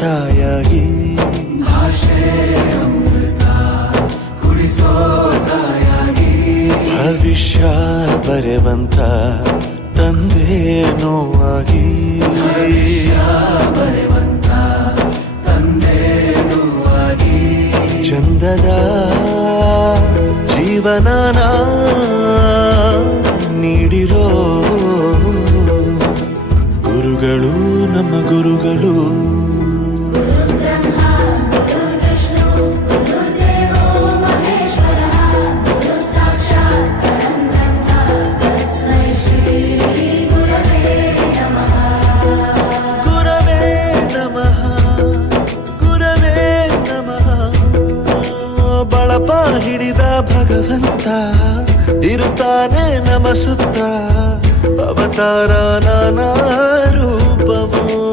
ತಾಯಾಗಿ ಭವಿಷ್ಯ ಬರೆವಂತ ತಂದೇನೋ ಆಗಿ ಚಂದದ ಜೀವನನ ನೀಡಿರೋ ಗುರುಗಳು ನಮ್ಮ ಗುರುಗಳು ಬಳಪ ಹಿಡಿದ ಭಗವಂತ ಇರುತ್ತಾನೆ ನಮ ಸುತ್ತ ಅವತಾರ ನಾನಾ ರೂಪವೋ